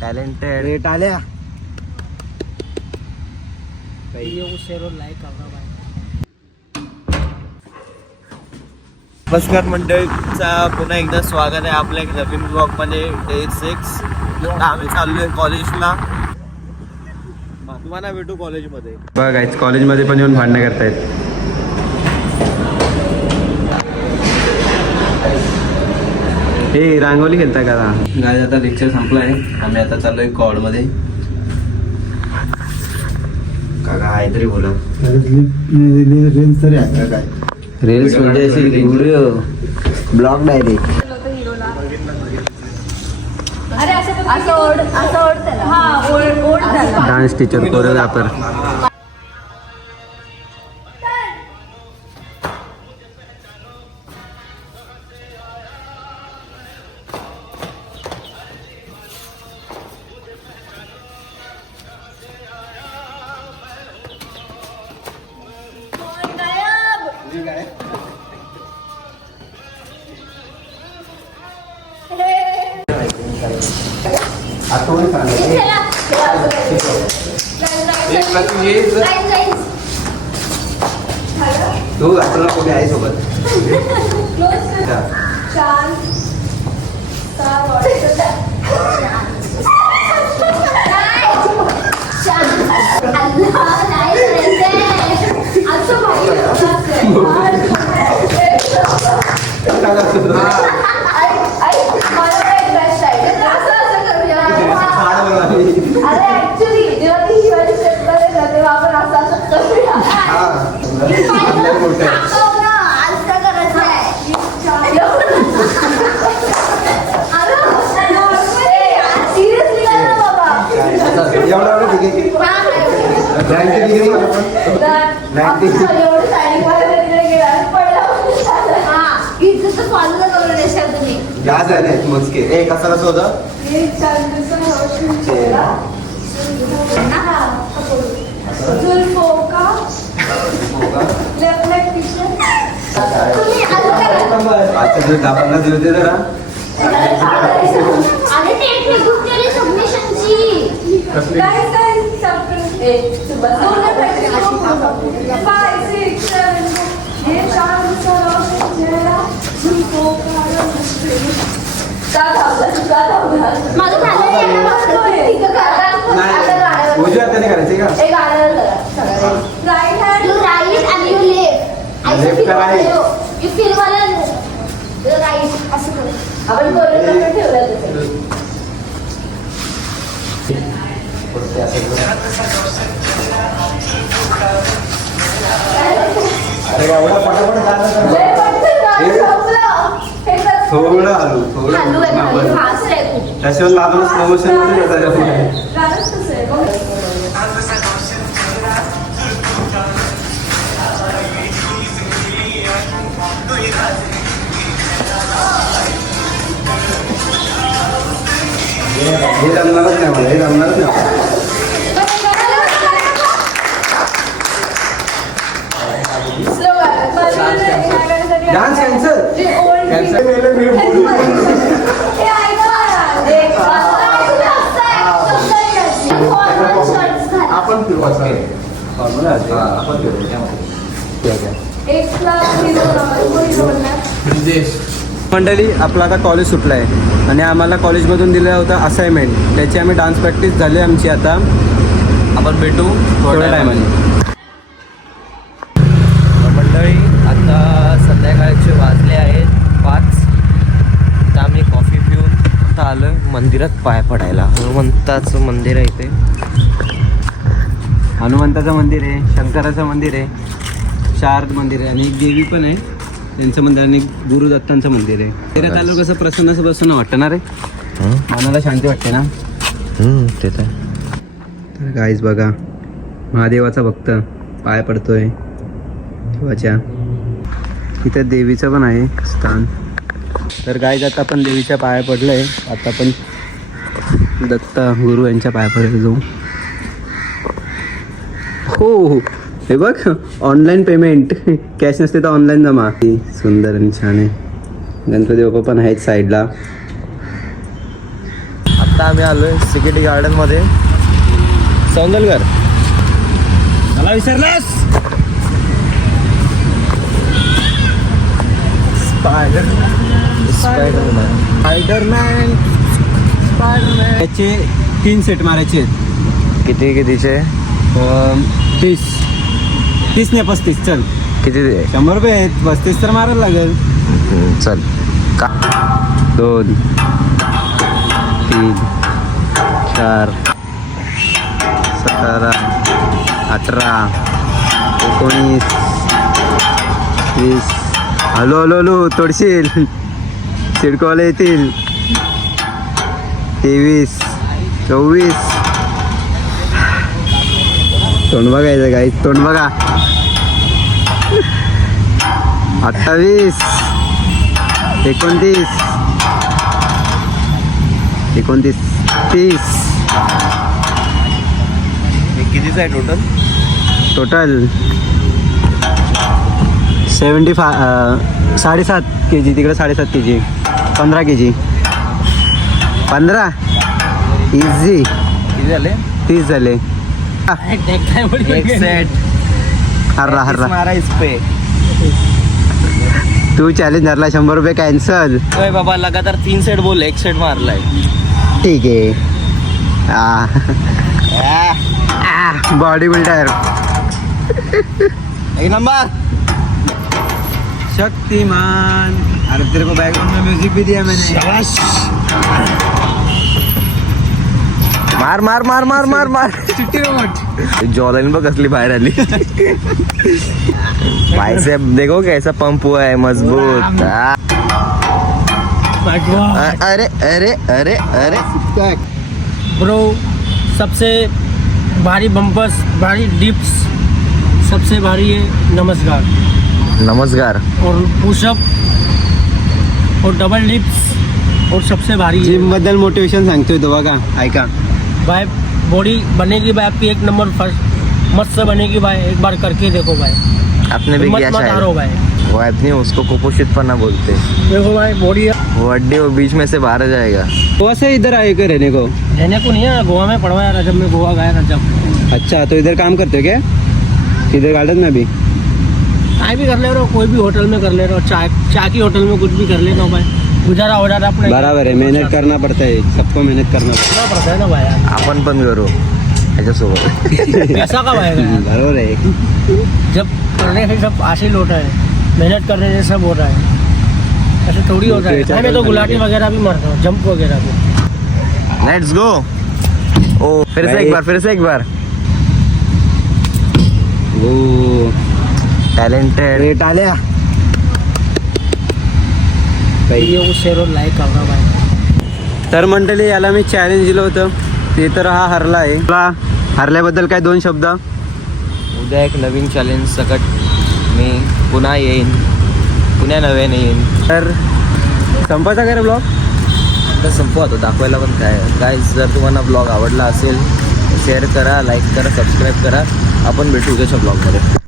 Talented rate आल्या नमस्कार मंडळीचा पुन्हा एकदा स्वागत आहे आपल्या नवीन ब्लॉग मध्ये डे 6. आम्ही चाललोय कॉलेजला. तुम्हाला भेटू कॉलेजमध्ये. बघा कॉलेजमध्ये पण येऊन भांडणं करतायत. हे रांगोली खेळता का? गाय आता लेक्चर संपला आहे. आम्ही आता चाललोय कॉडमध्ये. काका आहे तरी बोला. रेंज तरी आहे काय? रील्स म्हणजे अशी व्हिडिओ ब्लॉग नाही रे. Dance teacher choreographer. तू आपल्याला कोणी आहे सोबत? कसं कसं होतं? आपण दिले जरा करायचे का? थोडं आलू त्याशिवाय लागलं स्लो मोशन हे जमणारच नाही मला. हे जमणारच नाही. डान्स कॅन्सल आपण मंडळी आपला आता कॉलेज सुटलं आहे आणि आम्हाला कॉलेजमधून दिलं होतं असाइनमेंट. त्याची आम्ही डान्स प्रॅक्टिस झाली आमची. आता आपण भेटू थोड्या टायमाने. मंडळी आता संध्याकाळचे वाजले आहेत 5. आता आम्ही कॉफी पिऊन आता आलो मंदिरात पाय पडायला. हनुमंताचं मंदिर आहे इथे. हनुमंताचं मंदिर आहे, शंकराचं मंदिर आहे, शारद मंदिर आहे आणि एक देवी पण आहे त्यांचं मंदिर आणि गुरुदत्तांचं मंदिर आहे. त्याच्यात आलो कसं प्रसन्न वाटणार आहे. मनाला शांती वाटते ना. ते तर गाईज बघा महादेवाचा भक्त पाय पडतोय देवाच्या. इथं देवीचं पण आहे स्थान. तर गाईज आता आपण देवीच्या पाया पडलोय. आता आपण दत्ता गुरु यांच्या पाया पडायला जाऊ. हो हे बघ ऑनलाईन पेमेंट. कॅश नसते तर ऑनलाईन जमा. सुंदर आणि छान आहे. गणपती बाप्पा पण आहेत साईडला. आता आम्ही आलोय सिक्युरिटी गार्डन मध्ये सौंदलगर. मला विसरलास. स्पायडरमॅन याचे 3 सेट मारायचे आहेत. कितीचे 30 ने 35. चल किती ते 100 रुपये आहेत. 35 तर मारायला लागेल. चल 2 3 4 17 18 19 20. हॅलो हॅलो हॅलो तोडशील. सिडकोवाले येतील. 23 24. तोंड बघायचं काही. तोंड बघा. 28 29 29 30. कितीचं आहे टोटल? Total 7.5 kg. तिकडे 7.5 kg. 15 kg. 15 इझी. किती झाले? 30 झाले. एक सेट हरला मारा इस पे. तू चॅलेंज हरला. 100 रुपये कॅन्सल. ओए बाबा लगातार 3 सेट बोल, एक सेट मारलाय. ठीक आहे. Body builder. एक नंबर. शक्तिमान. अरे तेरे को बैकग्राउंड में म्यूजिक भी दिया मैंने. मार मार मार मार मार मार. जॉलाइन बघ कसली बाहेर आली. बाइसेप देखो कैसा पंप हुआ है मजबूत. अरे अरे अरे अरे ब्रो, सबसे भारी बम्पर्स, भारी डिप्स, सबसे भारी है नमस्कार नमस्कार. और पुशअप और डबल डिप्स और सबसे भारी है जिम बद्दल मोटिवेशन सांगतोय तो बघा. ऐका. भाई बॉडी बनेगी भाई आपकी 1 नंबर फर्स्ट मस्त से बनेगी भाई. एक बार करके देखो भाई. आपने भी मत किया मत हारो शायद. भाई. वो अपनी उसको कुपोषित पन्ना बोलते. देखो भाई बॉडी वो हड्डी वो बीच में से बाहर आ जाएगा. गोवा से इधर आए क्या रहने को? रहने को नहीं है. गोवा में पढ़वाया था जब मैं गोवा गया था जब. अच्छा तो इधर काम करते हो क्या? इधर गार्डन में भी? चाय भी कर ले रहे हो, कोई भी होटल में कर ले रहे हो. चाय की होटल में कुछ भी कर लेना भाई. गुजारा हो जाता अपने. बराबर है. मेहनत करना पड़ता है. सबको मेहनत करना पड़ता है ना भाई. आपण पण करू त्याच्यासोबत. पैसा कब आएगा यार? बरोबर है. जब करने से सब हासिल होता है, मेहनत करने से सब होता है. ऐसे थोड़ी होता है. भाई मैं तो गुलाटी वगैरह भी मारता हूँ, जंप वगैरह भी. Let's go. ओ फिर से एक बार, फिर से एक बार. वो टॅलेंटेड. रेट आल्या. व्हिडिओ शेअर और लाईक करा भाई. तर मंडळी याला मी चॅलेंज दिलं होतं. ते तर हा हरला आहे. तुला हरल्याबद्दल काय 2 शब्द? उद्या एक नवीन चॅलेंज सकट मी पुन्हा येईन. पुन्हा नव्याने येईन. तर संपायचा काय रे ब्लॉग? तर संपवतो दाखवायला पण काय जर तुम्हाला ब्लॉग आवडला असेल शेअर करा, लाईक करा, सबस्क्राईब करा. आपण भेटू उद्याच्या ब्लॉगमध्ये.